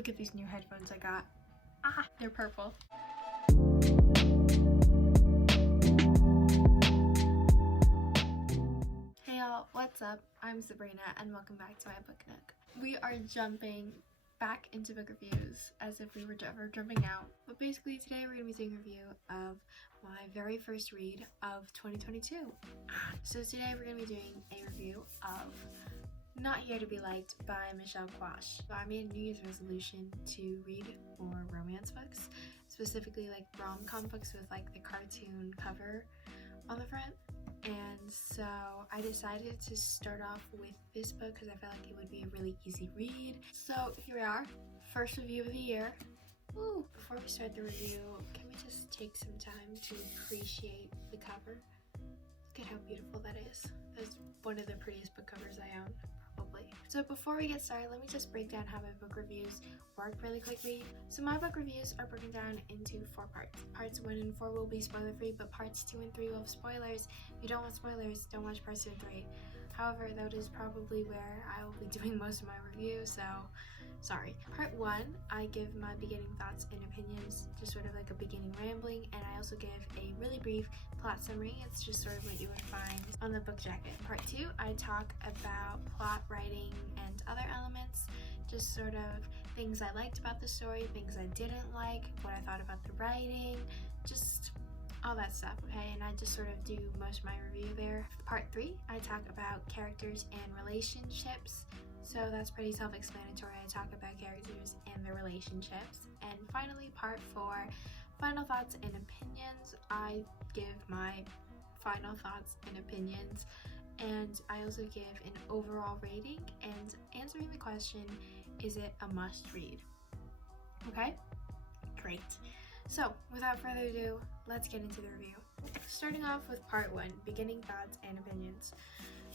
Look at these new headphones I got. Ah, they're purple. Hey y'all, what's up? I'm Sabrina and welcome back to my book nook. We are jumping back into book reviews as if we were ever jumping out. But basically today we're going to be doing a review of my very first read of 2022. So today we're going to be doing a review of Not Here to Be Liked by Michelle Quach. So I made a New Year's resolution to read more romance books, specifically like rom-com books with like the cartoon cover on the front. And so I decided to start off with this book because I felt like it would be a really easy read. So here we are, first review of the year. Woo! Before we start the review, can we just take some time to appreciate the cover? Look at how beautiful that is. That's one of the prettiest book covers I own, probably. So before we get started, let me just break down how my book reviews work really quickly. So my book reviews are broken down into 4 parts. Parts 1 and 4 will be spoiler free, but parts 2 and 3 will have spoilers. If you don't want spoilers, don't watch parts 2 and 3. However, that is probably where I will be doing most of my review, so sorry. Part 1, I give my beginning thoughts and opinions, just sort of like a beginning rambling, and I also give a really brief plot summary. It's just sort of what you would find on the book jacket. Part 2, I talk about plot writing and other elements, just sort of things I liked about the story, things I didn't like, what I thought about the writing, just all that stuff, okay? And I just sort of do most of my review there. Part 3, I talk about characters and relationships. So that's pretty self-explanatory. I talk about characters and their relationships. And finally, part 4, final thoughts and opinions. I give my final thoughts and opinions, and I also give an overall rating and answering the question, is it a must read? Okay, great. So without further ado, let's get into the review. Starting off with part 1, beginning thoughts and opinions.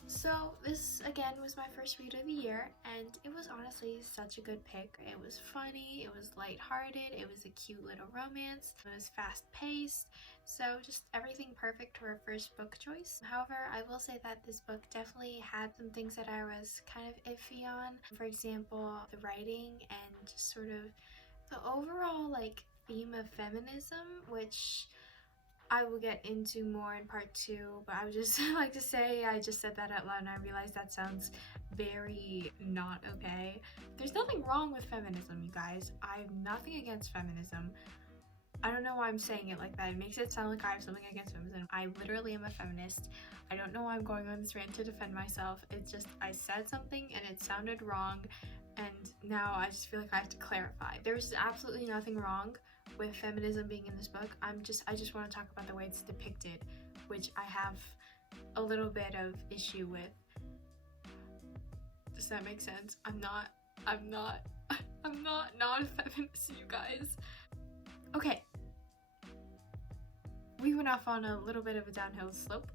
So this again was my first read of the year, and it was honestly such a good pick. It was funny, it was lighthearted, it was a cute little romance, it was fast paced, so just everything perfect for a first book choice. However, I will say that this book definitely had some things that I was kind of iffy on. For example, the writing and just sort of the overall like theme of feminism, which I will get into more in part 2, but I would just like to say I just said that out loud and I realized that sounds very not okay. There's nothing wrong with feminism, you guys. I have nothing against feminism. I don't know why I'm saying it like that. It makes it sound like I have something against feminism. I literally am a feminist. I don't know why I'm going on this rant to defend myself. It's just I said something and it sounded wrong, and now I just feel like I have to clarify. There's absolutely nothing wrong with feminism being in this book. I just want to talk about the way it's depicted, which I have a little bit of issue with. Does that make sense? I'm not a feminist, you guys. Okay. We went off on a little bit of a downhill slope.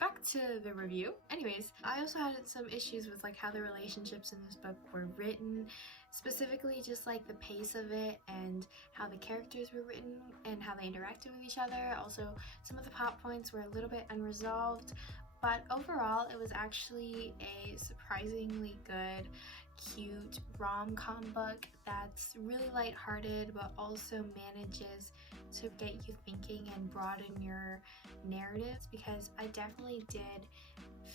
Back to the review. Anyways, I also had some issues with like how the relationships in this book were written, specifically just like the pace of it and how the characters were written and how they interacted with each other. Also, some of the plot points were a little bit unresolved, but overall it was actually a surprisingly good, cute rom-com book that's really lighthearted but also manages to get you thinking and broaden your narratives, because I definitely did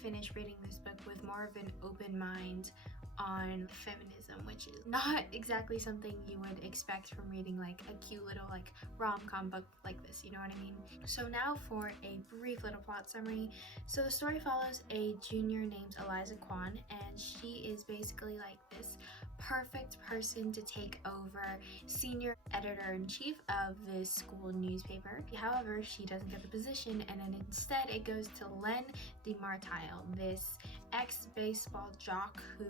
finish reading this book with more of an open mind on feminism, which is not exactly something you would expect from reading like a cute little like rom-com book like this, you know what I mean? So now for a brief little plot summary. So the story follows a junior named Eliza Kwan, and she is basically like this perfect person to take over senior editor-in-chief of this school newspaper. However, she doesn't get the position, and then instead it goes to Len DeMartile, this ex-baseball jock who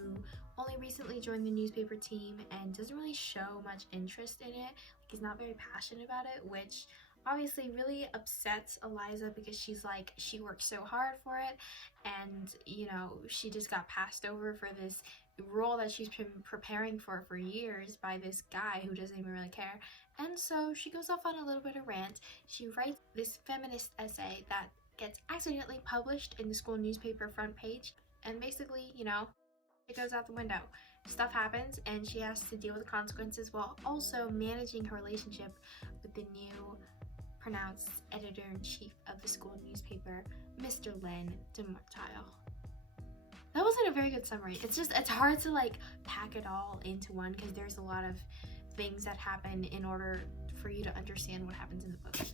only recently joined the newspaper team and doesn't really show much interest in it. Like, he's not very passionate about it, which obviously really upsets Eliza because she's like, she worked so hard for it, and you know, she just got passed over for this role that she's been preparing for years by this guy who doesn't even really care. And so she goes off on a little bit of rant. She writes this feminist essay that gets accidentally published in the school newspaper front page, and basically, you know, it goes out the window. stuff happens and she has to deal with the consequences while also managing her relationship with the new pronounced editor-in-chief of the school newspaper, Mr. Lin de Martile. That wasn't a very good summary. It's hard to like pack it all into one because there's a lot of things that happen in order for you to understand what happens in the book.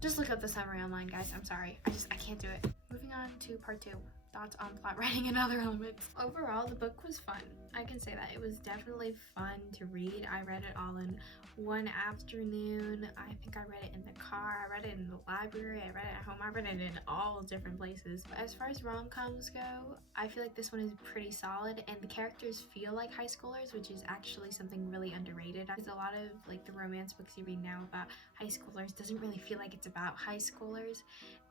Just look up the summary online, guys. I'm sorry. I can't do it. Moving on to part 2. Thoughts on plot writing and other elements. Overall, the book was fun. I can say that. It was definitely fun to read. I read it all in one afternoon. I think I read it in the car. I read it in the library. I read it at home. I read it in all different places. As far as rom-coms go, I feel like this one is pretty solid and the characters feel like high schoolers, which is actually something really underrated. Because a lot of like the romance books you read now about high schoolers doesn't really feel like it's about high schoolers.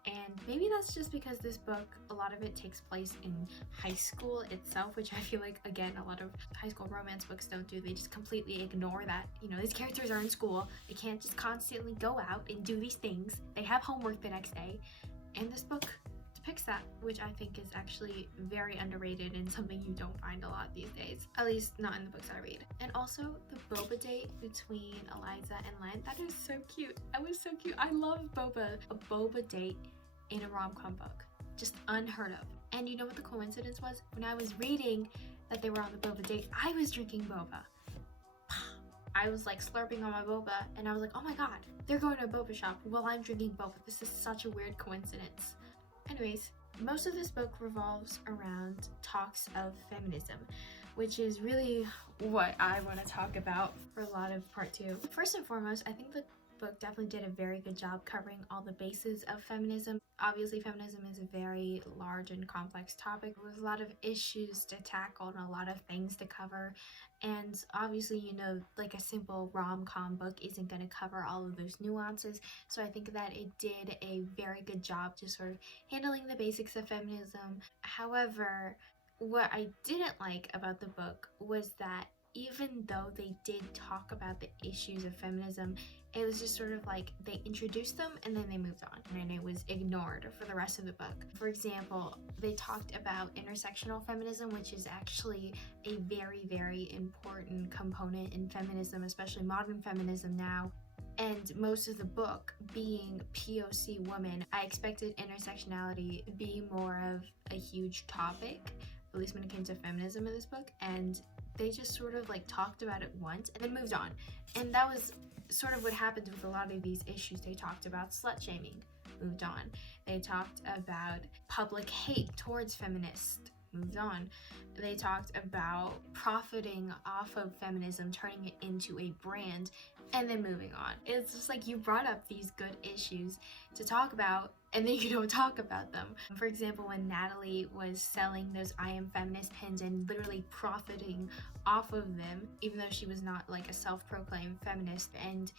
And maybe that's just because this book, a lot of it takes place in high school itself, which I feel like, again, a lot of high school romance books don't do. They just completely ignore that. You know, these characters are in school. They can't just constantly go out and do these things. They have homework the next day. And this book depicts that, which I think is actually very underrated and something you don't find a lot these days. At least not in the books I read. And also the boba date between Eliza and Len. That is so cute. That was so cute. I love boba. A boba date in a rom-com book. Just unheard of. And you know what the coincidence was? When I was reading that they were on the boba date, I was drinking boba. I was like slurping on my boba and I was like, oh my god, they're going to a boba shop while I'm drinking boba. This is such a weird coincidence. Anyways, most of this book revolves around talks of feminism, which is really what I want to talk about for a lot of part 2. First and foremost, I think the book definitely did a very good job covering all the bases of feminism. Obviously, feminism is a very large and complex topic with a lot of issues to tackle and a lot of things to cover. And obviously, you know, like a simple rom-com book isn't going to cover all of those nuances. So I think that it did a very good job just sort of handling the basics of feminism. However, what I didn't like about the book was that even though they did talk about the issues of feminism, it was just sort of like they introduced them and then they moved on and it was ignored for the rest of the book. For example, they talked about intersectional feminism, which is actually a very, very important component in feminism, especially modern feminism now. And most of the book being POC woman, I expected intersectionality to be more of a huge topic, at least when it came to feminism in this book, and they just sort of like talked about it once and then moved on. And that was sort of what happened with a lot of these issues. They talked about slut shaming, moved on. They talked about public hate towards feminists, moved on. They talked about profiting off of feminism, turning it into a brand, and then moving on. It's just like you brought up these good issues to talk about and then you don't talk about them. For example, when Natalie was selling those I am feminist pins and literally profiting off of them, even though she was not like a self-proclaimed feminist, and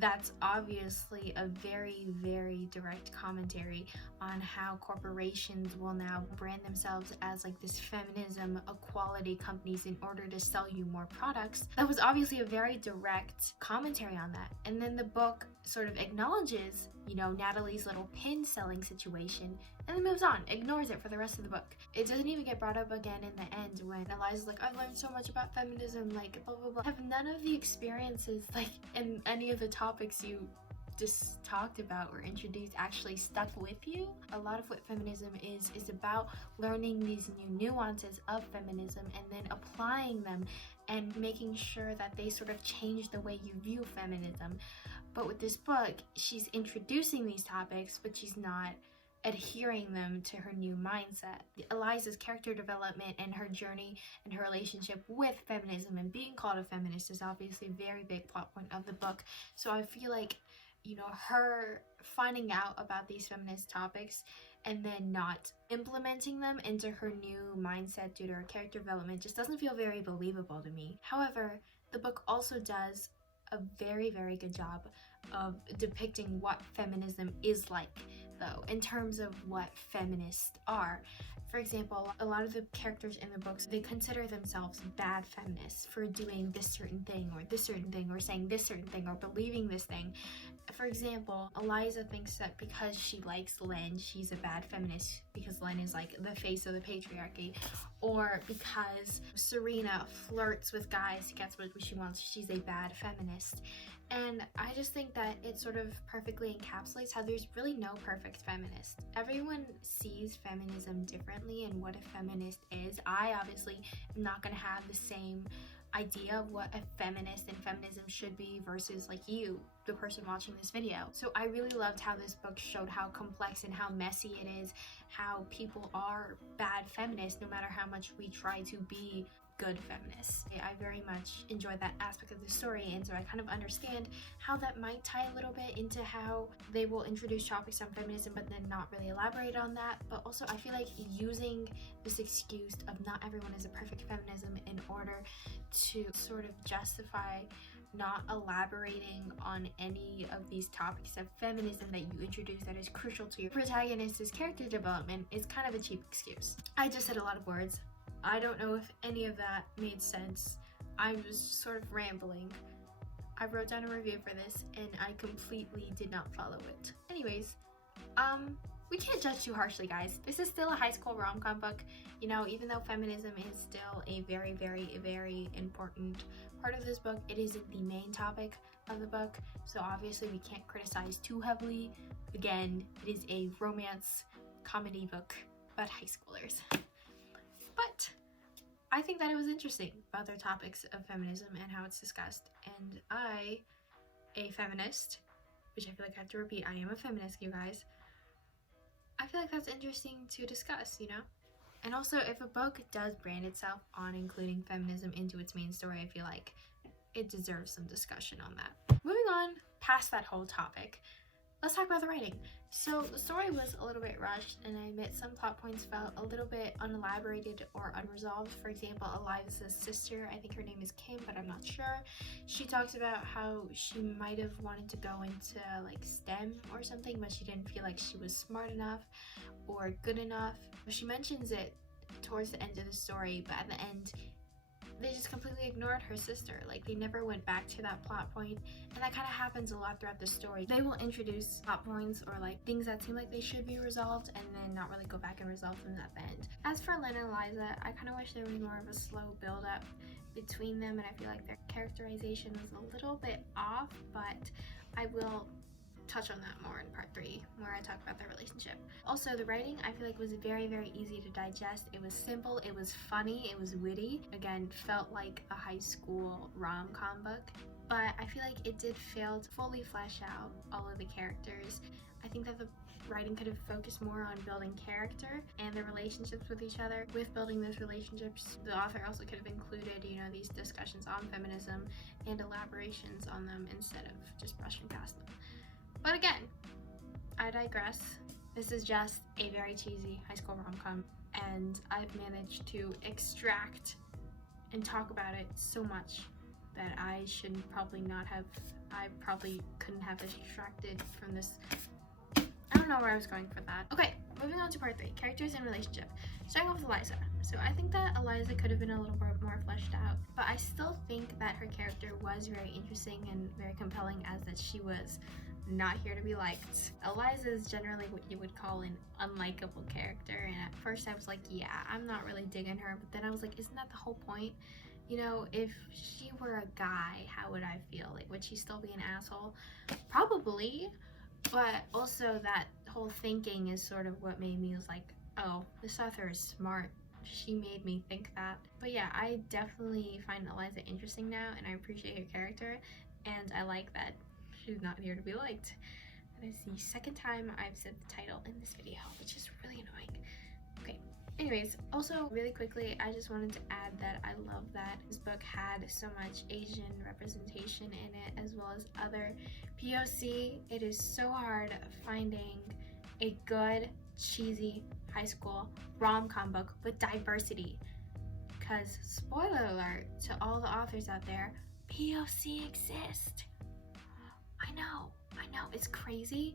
that's obviously a very, very direct commentary on how corporations will now brand themselves as like this feminism equality companies in order to sell you more products. That was obviously a very direct commentary on that. And then the book sort of acknowledges, you know, Natalie's little pin selling situation and then moves on, ignores it for the rest of the book. It doesn't even get brought up again in the end when Eliza's like, I learned so much about feminism, like blah blah blah. Have none of the experiences like in any of the topics you just talked about or introduced actually stuck with you. A lot of what feminism is about learning these new nuances of feminism and then applying them and making sure that they sort of change the way you view feminism. But with this book, she's introducing these topics, but she's not adhering them to her new mindset. Eliza's character development and her journey and her relationship with feminism and being called a feminist is obviously a very big plot point of the book. So I feel like, you know, her finding out about these feminist topics and then not implementing them into her new mindset due to her character development just doesn't feel very believable to me. However, the book also does a very, very good job of depicting what feminism is like, though, in terms of what feminists are. For example, a lot of the characters in the books, they consider themselves bad feminists for doing this certain thing, or saying this certain thing, or believing this thing. For example, Eliza thinks that because she likes Len, she's a bad feminist because Len is like the face of the patriarchy, or because Serena flirts with guys to get what she wants, she's a bad feminist. And I just think that it sort of perfectly encapsulates how there's really no perfect feminist. Everyone sees feminism differently and what a feminist is. I obviously am not going to have the same idea of what a feminist and feminism should be versus like you, the person watching this video. So I really loved how this book showed how complex and how messy it is, how people are bad feminists no matter how much we try to be good feminists. I very much enjoyed that aspect of the story, and so I kind of understand how that might tie a little bit into how they will introduce topics on feminism but then not really elaborate on that. But also I feel like using this excuse of not everyone is a perfect feminism in order to sort of justify not elaborating on any of these topics of feminism that you introduce that is crucial to your protagonist's character development is kind of a cheap excuse. I just said a lot of words. I don't know if any of that made sense. I was sort of rambling. I wrote down a review for this and I completely did not follow it. Anyways, we can't judge too harshly, guys. This is still a high school rom-com book. You know, even though feminism is still a very, very, very important part of this book, it isn't the main topic of the book. So obviously we can't criticize too heavily. Again, it is a romance comedy book about high schoolers. But I think that it was interesting about their topics of feminism and how it's discussed. And I, a feminist, which I feel like I have to repeat, I am a feminist, you guys. I feel like that's interesting to discuss, you know? And also, if a book does brand itself on including feminism into its main story, I feel like it deserves some discussion on that. Moving on past that whole topic, let's talk about the writing. So the story was a little bit rushed, and I admit some plot points felt a little bit unelaborated or unresolved. For example, Eliza's sister, I think her name is Kim, but I'm not sure. She talks about how she might have wanted to go into like STEM or something, but she didn't feel like she was smart enough or good enough. She mentions it towards the end of the story, but at the end, they just completely ignored her sister. Like, they never went back to that plot point, and that kind of happens a lot throughout the story. They will introduce plot points or like things that seem like they should be resolved and then not really go back and resolve them at the end. As for Len and Eliza, I kind of wish there was more of a slow build up between them, and I feel like their characterization was a little bit off, but I will touch on that more in part 3 where I talk about their relationship. Also, the writing I feel like was very, very easy to digest. It was simple, it was funny, it was witty. Again, felt like a high school rom-com book, but I feel like it did fail to fully flesh out all of the characters. I think that the writing could have focused more on building character and their relationships with each other. With building those relationships, the author also could have included, you know, these discussions on feminism and elaborations on them instead of just brushing past them. But again, I digress. This is just a very cheesy high school rom-com, and I've managed to extract and talk about it so much that I probably couldn't have extracted from this. I don't know where I was going for that. Okay, moving on to part 3, characters and relationship. Starting off with Eliza. So I think that Eliza could have been a little bit more fleshed out, but I still think that her character was very interesting and very compelling, as that she was not here to be liked. Eliza is generally what you would call an unlikable character, and at first I was like, yeah, I'm not really digging her, but then I was like, isn't that the whole point? You know, if she were a guy, how would I feel? Like, would she still be an asshole? Probably, but also that whole thinking is sort of what made me was like, oh, this author is smart. She made me think that. But yeah, I definitely find Eliza interesting now, and I appreciate her character, and I like that she's not here to be liked. That is the second time I've said the title in this video, which is really annoying. Okay, anyways, also really quickly, I just wanted to add that I love that this book had so much Asian representation in it, as well as other POC. It is so hard finding a good, cheesy high school rom-com book with diversity, because spoiler alert to all the authors out there, POC exist. I I know, it's crazy.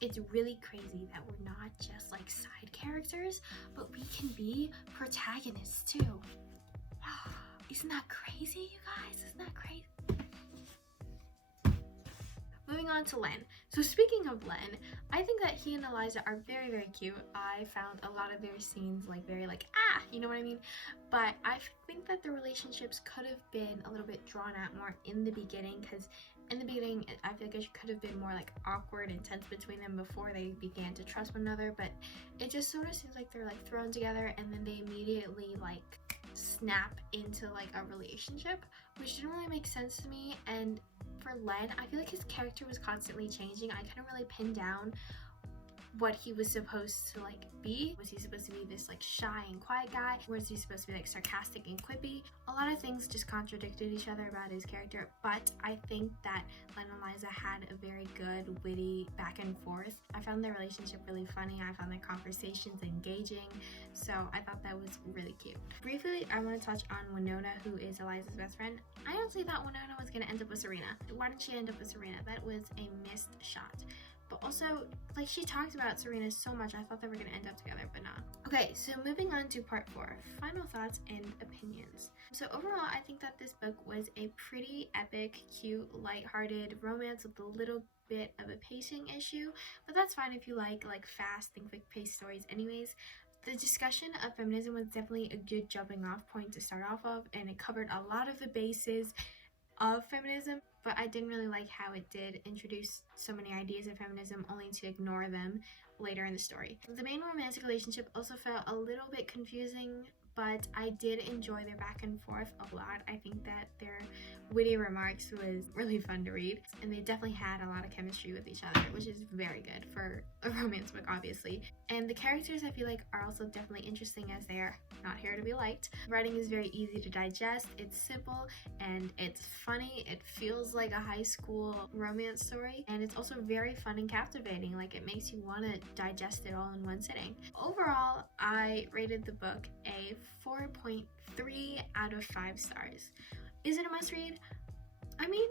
It's really crazy that we're not just like side characters, but we can be protagonists too. Isn't that crazy, you guys? Isn't that crazy? Moving on to Len. So speaking of Len, I think that he and Eliza are very, very cute. I found a lot of their scenes like very like, you know what I mean? But I think that the relationships could have been a little bit drawn out more in the beginning, because in the beginning, I feel like it could have been more like awkward and tense between them before they began to trust one another, but it just sort of seems like they're like thrown together and then they immediately like snap into like a relationship, which didn't really make sense to me. And for Len, I feel like his character was constantly changing. I couldn't really pin down what he was supposed to like be. Was he supposed to be this like shy and quiet guy? Was he supposed to be like sarcastic and quippy? A lot of things just contradicted each other about his character, but I think that Len and Eliza had a very good, witty back and forth. I found their relationship really funny. I found their conversations engaging, so I thought that was really cute. Briefly, I want to touch on Winona, who is Eliza's best friend. I honestly thought Winona was going to end up with Serena. Why did she end up with Serena? That was a missed shot. But also, like, she talked about Serena so much, I thought they were going to end up together, but not. Okay, so moving on to part 4, final thoughts and opinions. So overall, I think that this book was a pretty epic, cute, lighthearted romance with a little bit of a pacing issue, but that's fine if you like fast and quick-paced stories anyways. The discussion of feminism was definitely a good jumping off point to start off of, and it covered a lot of the bases of feminism, but I didn't really like how it did introduce so many ideas of feminism only to ignore them later in the story. The main romantic relationship also felt a little bit confusing, but I did enjoy their back and forth a lot. I think that their witty remarks was really fun to read, and they definitely had a lot of chemistry with each other, which is very good for a romance book, obviously. And the characters, I feel like, are also definitely interesting, as they are not here to be liked. Writing is very easy to digest, it's simple, and it's funny. It feels like a high school romance story, and it's also very fun and captivating. Like, it makes you want to digest it all in one sitting. Overall, I rated the book a 4.3 out of 5 stars. Is it a must read? I mean,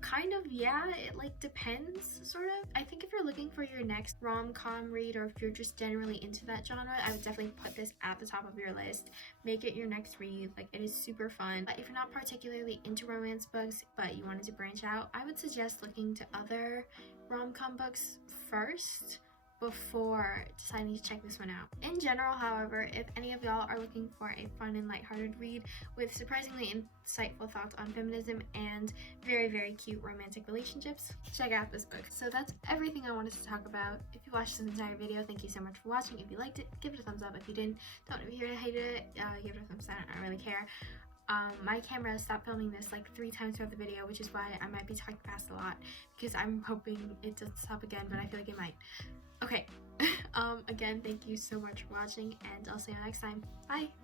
kind of, yeah. It like depends, sort of. I think if you're looking for your next rom-com read, or if you're just generally into that genre, I would definitely put this at the top of your list. Make it your next read. Like, it is super fun. But if you're not particularly into romance books but you wanted to branch out, I would suggest looking to other rom-com books first before deciding to check this one out. In general, however, if any of y'all are looking for a fun and lighthearted read with surprisingly insightful thoughts on feminism and very, very cute romantic relationships, check out this book. So that's everything I wanted to talk about. If you watched this entire video, thank you so much for watching. If you liked it, give it a thumbs up. If you didn't, don't be here to hate it, give it a thumbs down. I don't really care. My camera stopped filming this like 3 times throughout the video, which is why I might be talking fast a lot, because I'm hoping it doesn't stop again, but I feel like it might. Okay, again, thank you so much for watching, and I'll see you next time. Bye!